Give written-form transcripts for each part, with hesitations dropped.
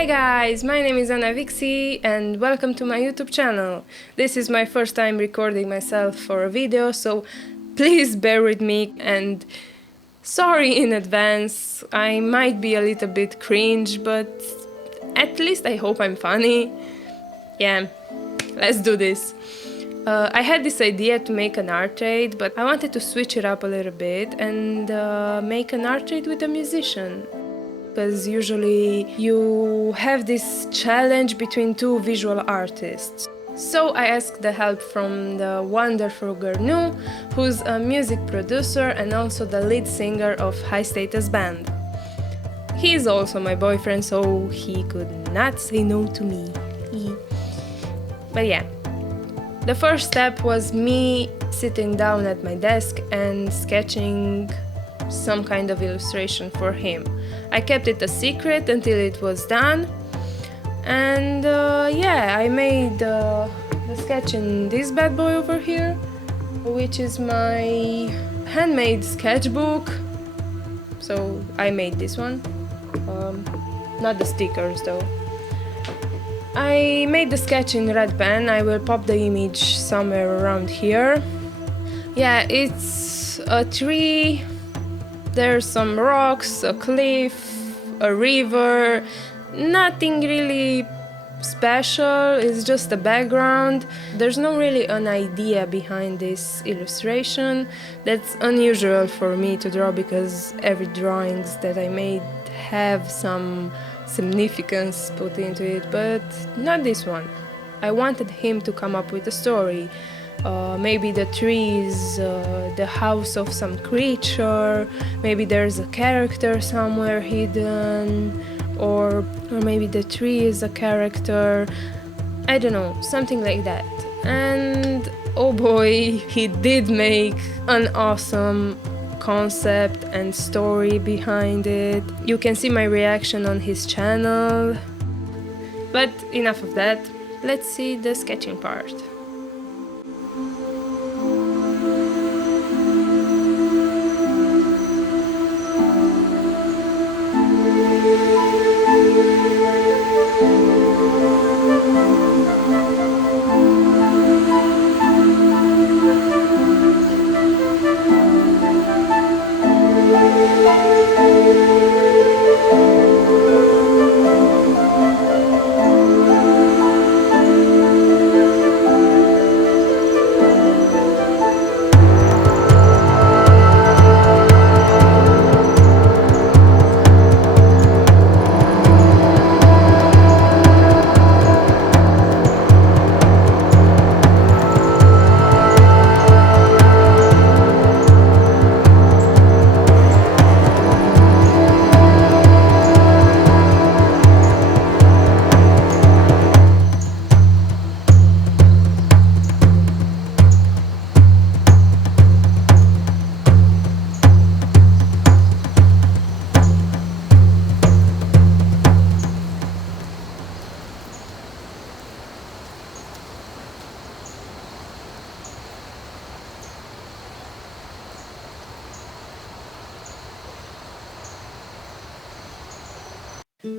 Hi guys, my name is annavixie and welcome to my YouTube channel. This is my first time recording myself for a video, so please bear with me and sorry in advance. I might be a little bit cringe, but at least I hope I'm funny. Yeah, let's do this. I had this idea to make an art trade, but I wanted to switch it up a little bit and make an art trade with a musician. Because usually you have this challenge between two visual artists. So I asked the help from the wonderful Gorszáʀ, who's a music producer and also the lead singer of High Status Band. He's also my boyfriend, so he could not say no to me. But yeah, the first step was me sitting down at my desk and sketching some kind of illustration for him. I kept it a secret until it was done, and yeah, I made the sketch in this bad boy over here, which is my handmade sketchbook. So I made this one, not the stickers though. I made the sketch in red pen. I will pop the image somewhere around here. Yeah, it's a tree. There's some rocks, a cliff, a river, nothing really special, it's just a background. There's no really an idea behind this illustration. That's unusual for me to draw because every drawings that I made have some significance put into it, but not this one. I wanted him to come up with a story. Maybe the tree is the house of some creature, maybe there's a character somewhere hidden, or maybe the tree is a character, I don't know, something like that. And oh boy, he did make an awesome concept and story behind it. You can see my reaction on his channel. But enough of that, let's see the sketching part.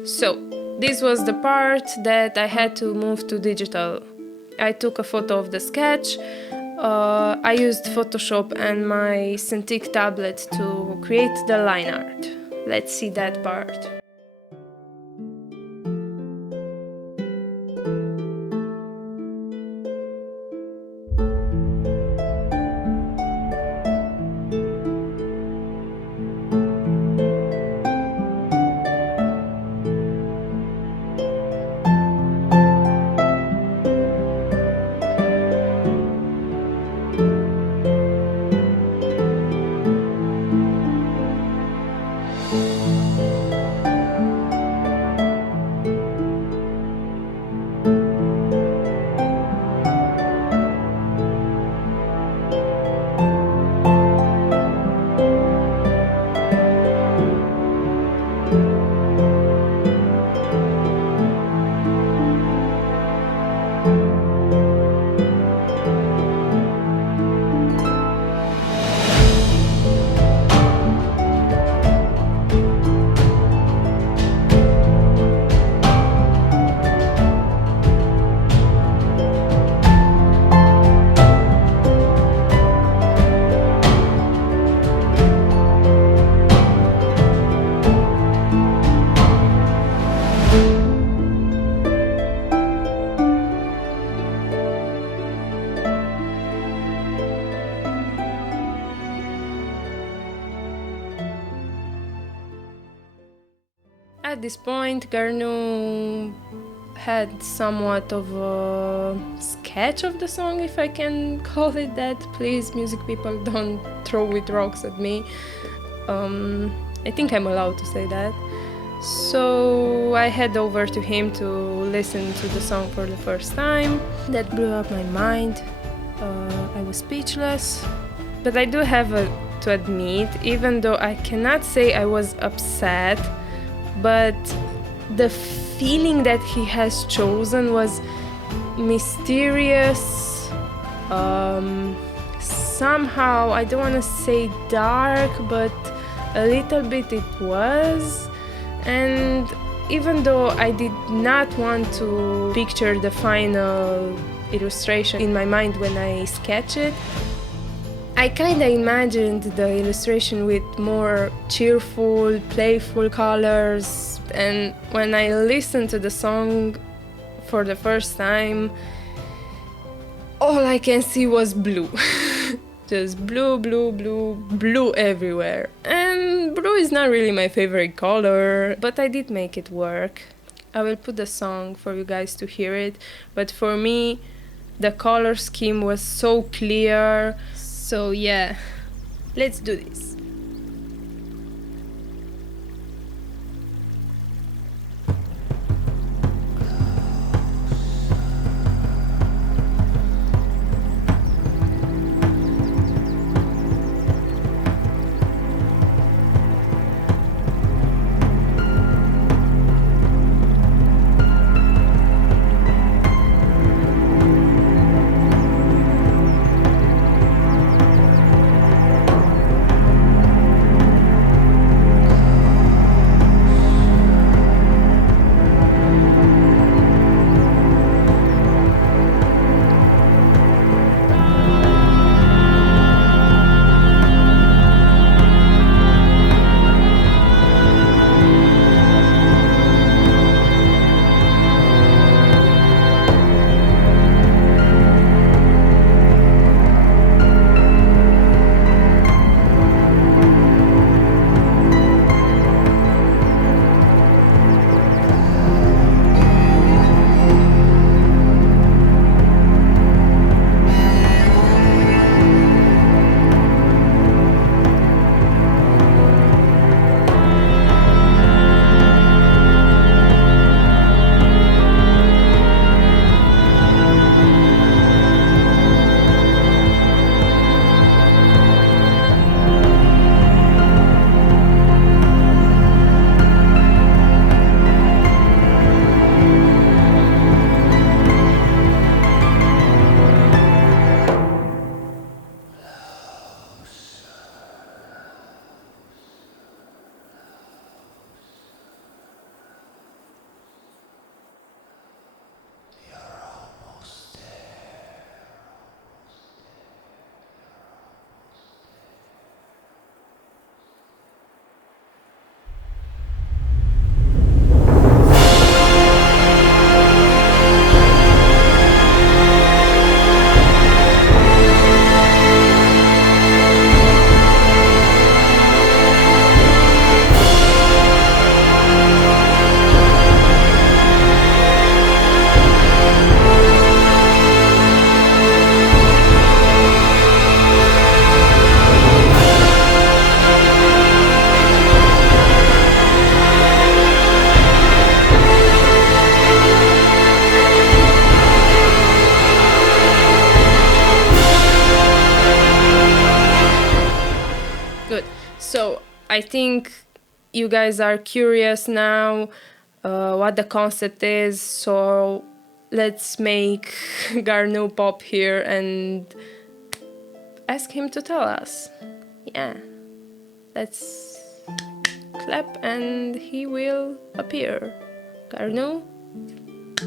So, this was the part that I had to move to digital. I took a photo of the sketch. I used Photoshop and my Cintiq tablet to create the line art. Let's see that part. At this point, Gorszáʀ had somewhat of a sketch of the song, if I can call it that. Please, music people, don't throw with rocks at me. I think I'm allowed to say that. So I head over to him to listen to the song for the first time. That blew up my mind. I was speechless. But I do have to admit, even though I cannot say I was upset, but the feeling that he has chosen was mysterious, somehow, I don't want to say dark, but a little bit it was. And even though I did not want to picture the final illustration in my mind when I sketch it, I kinda imagined the illustration with more cheerful, playful colors, and when I listened to the song for the first time, all I can see was blue. Just blue, blue, blue, blue everywhere. And blue is not really my favorite color, but I did make it work. I will put the song for you guys to hear it, but for me, the color scheme was so clear. So yeah, let's do this. So I think you guys are curious now what the concept is, so let's make Gorszáʀ pop here and ask him to tell us. Yeah, let's clap and he will appear. Gorszáʀ.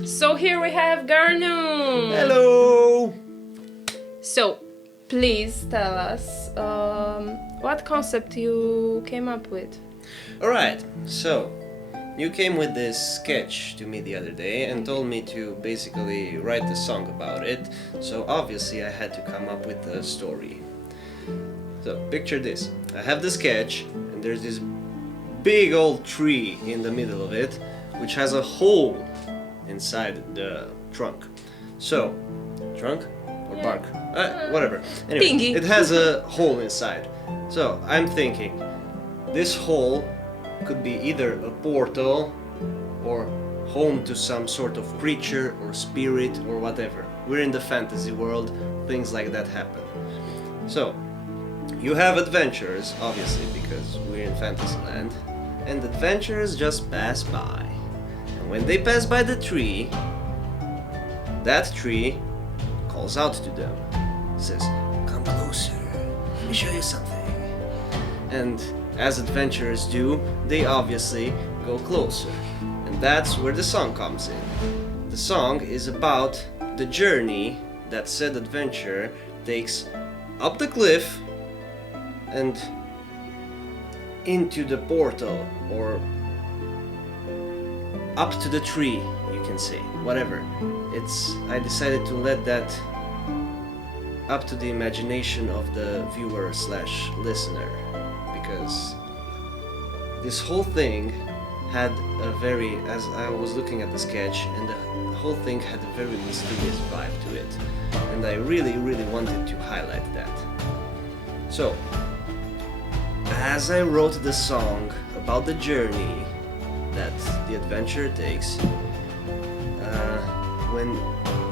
So here we have Gorszáʀ. Hello! So please tell us what concept you came up with. Alright, so you came with this sketch to me the other day and told me to basically write a song about it, so obviously I had to come up with a story. So picture this, I have the sketch and there's this big old tree in the middle of it, which has a hole inside the trunk. So, trunk or bark? Whatever. Anyway, Thingy. it has a hole inside. So, I'm thinking, this hole could be either a portal or home to some sort of creature or spirit or whatever. We're in the fantasy world, things like that happen. So, you have adventurers, obviously, because we're in Fantasyland, and adventurers just pass by. And when they pass by the tree, that tree calls out to them, says, "Come closer, let me show you something." And as adventurers do, they obviously go closer. And that's where the song comes in. The song is about the journey that said adventurer takes up the cliff and into the portal, or up to the tree, you can say, whatever. I decided to let that up to the imagination of the viewer slash listener, because this whole thing had a very, as I was looking at the sketch, and the whole thing had a very mysterious vibe to it, and I really wanted to highlight that. So, as I wrote the song about the journey that the adventurer takes, when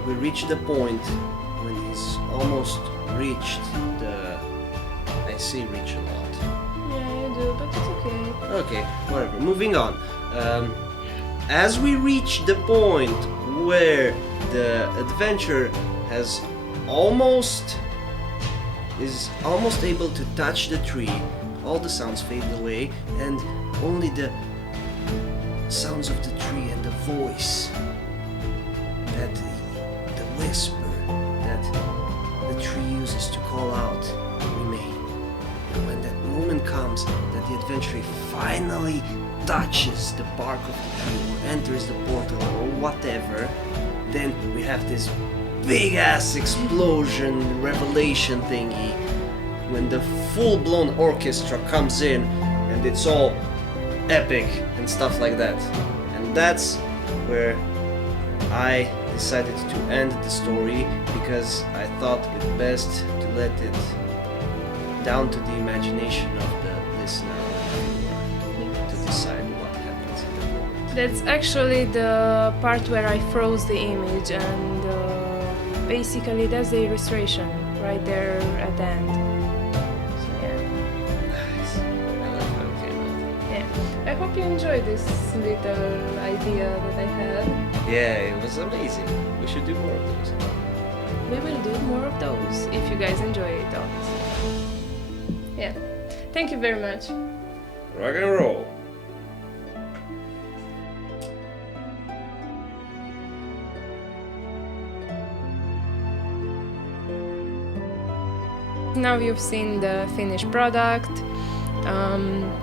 we reach the point when he's almost reached the... I say reach a lot. Yeah, you do, but it's okay. Okay, whatever. Moving on. As we reach the point where the adventurer is almost able to touch the tree, all the sounds fade away, and only the sounds of the tree and the voice, that the whisper that the tree uses to call out, remain. And when that moment comes that the adventurer finally touches the bark of the tree or enters the portal or whatever, then we have this big ass explosion revelation thingy when the full-blown orchestra comes in and it's all epic and stuff like that. And that's where I decided to end the story, because I thought it best to let it down to the imagination of the listener to decide what happens in the moment. That's actually the part where I froze the image, and basically that's the illustration right there at the end. So yeah. Nice. I love how it came out. Yeah. I hope you enjoyed this little idea that I had. Yeah, it was amazing. We should do more of those. We will do more of those if you guys enjoy it, obviously. Yeah. Thank you very much. Rock and roll. Now you've seen the finished product.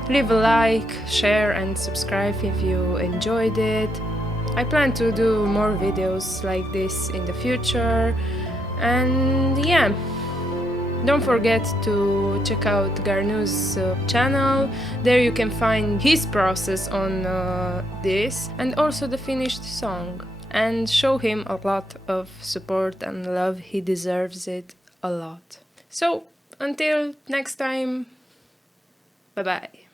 Leave a like, share and subscribe if you enjoyed it. I plan to do more videos like this in the future, and yeah, don't forget to check out Garnu's channel. There you can find his process on this, and also the finished song, and show him a lot of support and love. He deserves it a lot. So until next time, bye bye.